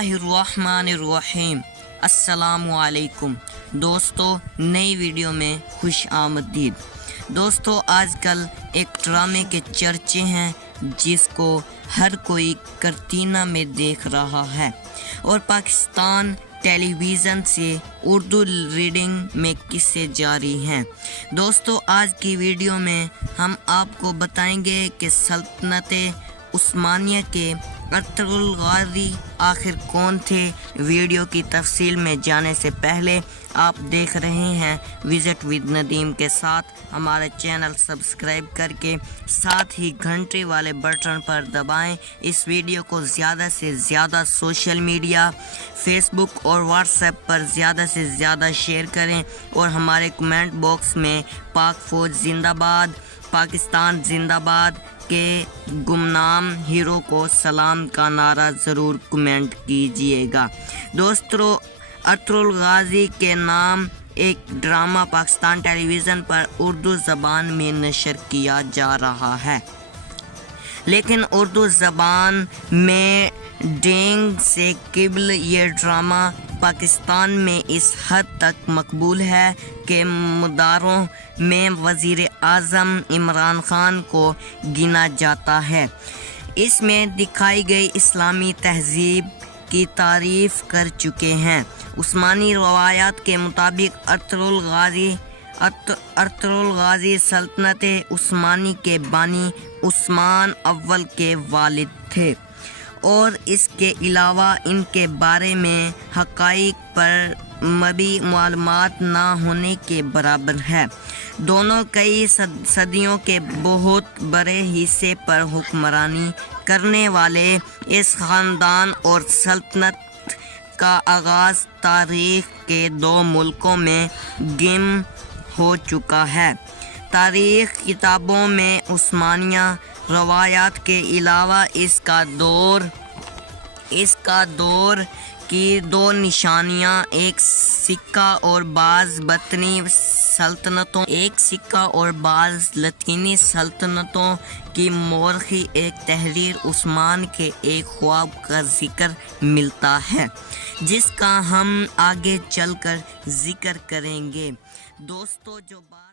बिस्मिल्लाहिर्रहमानिर्रहीम। अस्सलामु अलैकुम दोस्तों, नई वीडियो में खुश आमदीद। दोस्तों, आजकल एक ड्रामे के चर्चे हैं जिसको हर कोई करतीना में देख रहा है और पाकिस्तान टेलीविज़न से उर्दू रीडिंग में किस्से जारी हैं। दोस्तों, आज की वीडियो में हम आपको बताएंगे कि सल्तनत उस्मानिया के अरतुगरुल गाज़ी आखिर कौन थे। वीडियो की तफसील में जाने से पहले आप देख रहे हैं विज़िट विद नदीम के साथ। हमारे चैनल सब्सक्राइब करके साथ ही घंटे वाले बटन पर दबाएं। इस वीडियो को ज़्यादा से ज़्यादा सोशल मीडिया फेसबुक और व्हाट्सएप पर ज़्यादा से ज़्यादा शेयर करें और हमारे कमेंट बॉक्स में पाक फ़ौज जिंदाबाद, पाकिस्तान जिंदाबाद के गुमनाम हीरो को सलाम का नारा ज़रूर कमेंट कीजिएगा। दोस्तों, अरतुगरुल गाज़ी के नाम एक ड्रामा पाकिस्तान टेलीविज़न पर उर्दू ज़बान में नशर किया जा रहा है, लेकिन उर्दू ज़बान में डेंग से किबल ये ड्रामा पाकिस्तान में इस हद तक मकबूल है कि मुदारों में वज़ीर आज़म इमरान खान को गिना जाता है। इसमें दिखाई गई इस्लामी तहज़ीब की तारीफ़ कर चुके हैं। उस्मानी रवायात के मुताबिक अरतुगरुल गाज़ी सल्तनत उस्मानी के बानी उस्मान अव्वल के वालिद थे और इसके अलावा इनके बारे में हक़ाइक़ पर मबी मालूमात ना होने के बराबर है। दोनों कई सदियों के बहुत बड़े हिस्से पर हुक्मरानी करने वाले इस ख़ानदान और सल्तनत का आगाज़ तारीख़ के दो मुल्कों में गुम हो चुका है। तारीख़ किताबों में उस्मानिया रवायात के अलावा इसका दौर की दो निशानियाँ, एक सिक्का और बाज़ लतीनी सल्तनतों की मौरख़ी, एक तहरीर उस्मान के एक ख्वाब का जिक्र मिलता है जिसका हम आगे चलकर जिक्र करेंगे। दोस्तों, जो बात